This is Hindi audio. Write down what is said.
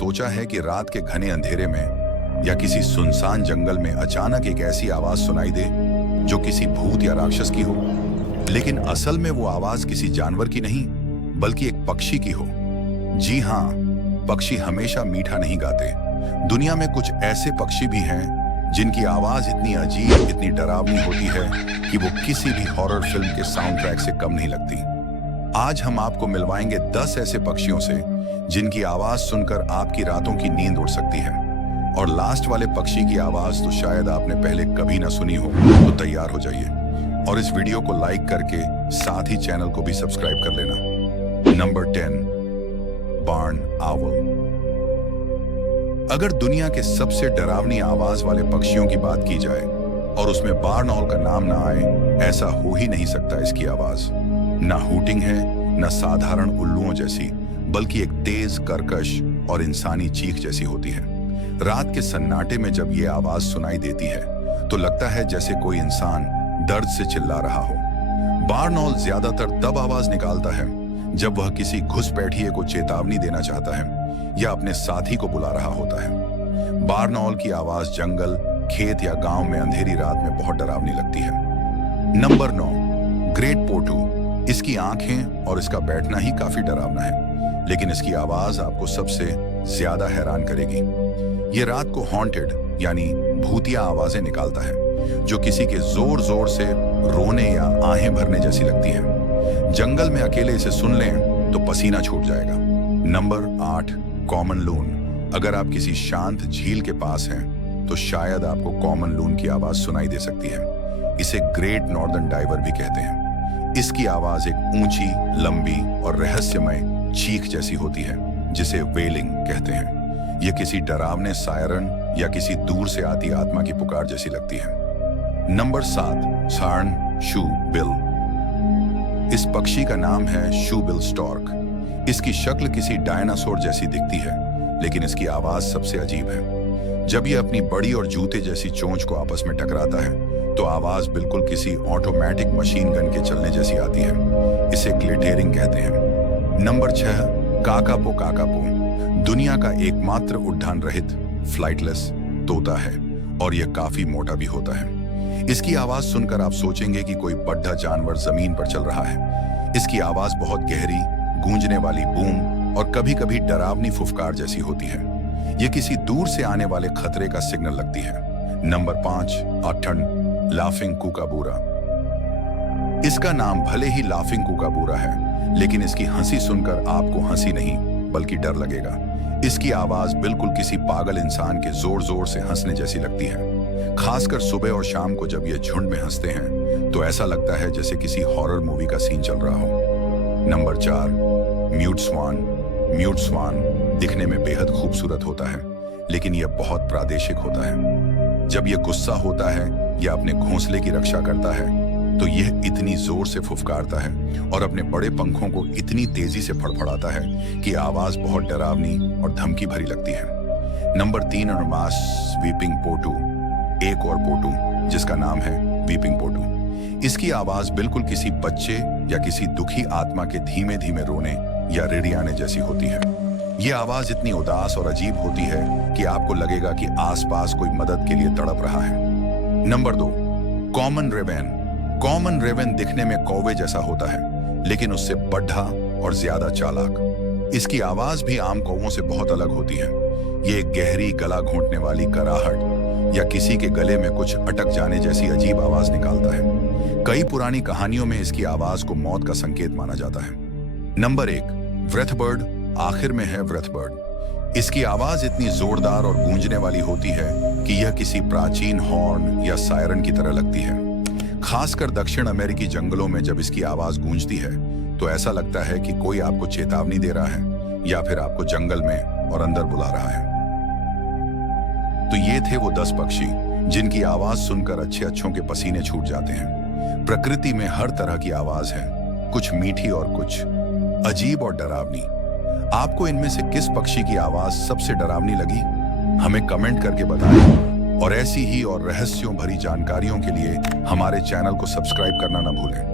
सोचा है कि रात के घने अंधेरे में या किसी सुनसान जंगल में अचानक एक ऐसी आवाज सुनाई दे जो किसी भूत या राक्षस की हो, लेकिन असल में वो आवाज किसी जानवर की नहीं बल्कि एक पक्षी की हो। जी हाँ, पक्षी हमेशा मीठा नहीं गाते। दुनिया में कुछ ऐसे पक्षी भी हैं जिनकी आवाज इतनी अजीब, इतनी डरावनी होती है कि वो किसी भी हॉरर फिल्म के साउंड ट्रैक से कम नहीं लगती। आज हम आपको मिलवाएंगे 10 ऐसे पक्षियों से जिनकी आवाज सुनकर आपकी रातों की नींद उड़ सकती है। और लास्ट वाले पक्षी की आवाज तो शायद आपने पहले कभी ना सुनी हो। तो तैयार हो जाइए और इस वीडियो को लाइक करके साथ ही चैनल को भी सब्सक्राइब कर लेना। नंबर 10, बार्न आउल। अगर दुनिया के सबसे डरावनी आवाज वाले पक्षियों की बात की जाए और उसमें बार्न आउल का नाम ना आए, ऐसा हो ही नहीं सकता। इसकी आवाज ना हूटिंग है, ना साधारण उल्लुओं जैसी, बल्कि एक तेज, कर्कश और इंसानी चीख जैसी होती है। रात के सन्नाटे में जब ये आवाज सुनाई देती है तो लगता है जैसे कोई इंसान दर्द से चिल्ला रहा हो। बार्न आउल ज्यादातर तब आवाज निकालता है जब वह किसी घुसपैठिए को चेतावनी देना चाहता है या अपने साथी को बुला रहा होता है। बार्न आउल की आवाज जंगल, खेत या गांव में अंधेरी रात में बहुत डरावनी लगती है। Number 9, great potoo. इसकी आंखें और इसका बैठना ही काफी डरावना है, लेकिन इसकी आवाज आपको सबसे ज्यादा हैरान करेगी। ये रात को हॉन्टेड यानी भूतिया आवाजें निकालता है जो किसी के जोर जोर से रोने या आहें भरने जैसी लगती है। जंगल में अकेले इसे सुन लें तो पसीना छूट जाएगा। नंबर 8, कॉमन लून। अगर आप किसी शांत झील के पास हैं तो शायद आपको कॉमन लून की आवाज सुनाई दे सकती है। इसे ग्रेट नॉर्दर्न डाइवर भी कहते हैं। इसकी आवाज एक ऊंची, लंबी और रहस्यमय चीख जैसी होती है जिसे वेलिंग कहते हैं। यह किसी डरावने सायरन या किसी दूर से आती आत्मा की पुकार जैसी लगती है। नंबर 7, सार्न शू बिल। इस पक्षी का नाम है शू बिल स्टॉर्क। इसकी शक्ल किसी डायनासोर जैसी दिखती है, लेकिन इसकी आवाज सबसे अजीब है। जब यह अपनी बड़ी और जूते जैसी चोंच को आपस में टकराता है तो आवाज बिल्कुल किसी ऑटोमेटिक मशीन गन के चलने जैसी आती है। इसे ग्लिटेरिंग कहते हैं। Number 6, kakapo. काकापो दुनिया का एकमात्र उड़ान रहित फ्लाइटलेस तोता है और यह काफी मोटा भी होता है। इसकी आवाज सुनकर आप सोचेंगे कि कोई बड़ा जानवर जमीन पर चल रहा है। इसकी आवाज बहुत गहरी, गूंजने वाली बूम और कभी कभी डरावनी फुफकार जैसी होती है। यह किसी दूर से आने वाले खतरे का सिग्नल लगती है। नंबर 5, अठन लाफिंग कूकाबूरा। इसका नाम भले ही लाफिंग कूकाबूरा है, लेकिन इसकी हंसी सुनकर आपको हंसी नहीं बल्कि डर लगेगा। इसकी आवाज बिल्कुल किसी पागल इंसान के जोर जोर से हंसने जैसी लगती है। खासकर सुबह और शाम को जब ये झुंड में हंसते हैं तो ऐसा लगता है जैसे किसी हॉरर मूवी का सीन चल रहा हो। नंबर 4, म्यूट स्वान। म्यूट स्वान दिखने में बेहद खूबसूरत होता है, लेकिन यह बहुत प्रादेशिक होता है। जब यह गुस्सा होता है या अपने घोंसले की रक्षा करता है तो यह इतनी जोर से फुफकारता है और अपने बड़े पंखों को इतनी तेजी से फड़फड़ाता है कि आवाज बहुत डरावनी और धमकी भरी लगती है। नंबर 3, अनमास वीपिंग पोटू। एक और पोटू जिसका नाम है वीपिंग पोटू। इसकी आवाज बिल्कुल किसी बच्चे या किसी दुखी आत्मा के धीमे धीमे रोने या रिड़ियाने जैसी होती है। यह आवाज इतनी उदास और अजीब होती है कि आपको लगेगा कि आसपास कोई मदद के लिए तड़प रहा है। Number 2, common रेवेन। कॉमन रेवेन दिखने में कौवे जैसा होता है, लेकिन उससे बड़ा और ज्यादा चालाक। इसकी आवाज भी आम कौवों से बहुत अलग होती है। ये एक गहरी, गला घोंटने वाली कराहट या किसी के गले में कुछ अटक जाने जैसी अजीब आवाज निकालता है। कई पुरानी कहानियों में इसकी आवाज को मौत का संकेत माना जाता है। नंबर 1, व्रेथबर्ड। आखिर में है व्रेथबर्ड। इसकी आवाज इतनी जोरदार और गूंजने वाली होती है कि यह किसी प्राचीन हॉर्न या सायरन की तरह लगती है। खासकर दक्षिण अमेरिकी जंगलों में जब इसकी आवाज गूंजती है तो ऐसा लगता है कि कोई आपको चेतावनी दे रहा है या फिर आपको जंगल में और अंदर बुला रहा है। तो ये थे वो 10 पक्षी जिनकी आवाज सुनकर अच्छों के पसीने छूट जाते हैं। प्रकृति में हर तरह की आवाज है, कुछ मीठी और कुछ अजीब और डरावनी। आपको इनमें से किस पक्षी की आवाज सबसे डरावनी लगी? हमें कमेंट करके बताएं। और ऐसी ही और रहस्यों भरी जानकारियों के लिए हमारे चैनल को सब्सक्राइब करना न भूलें।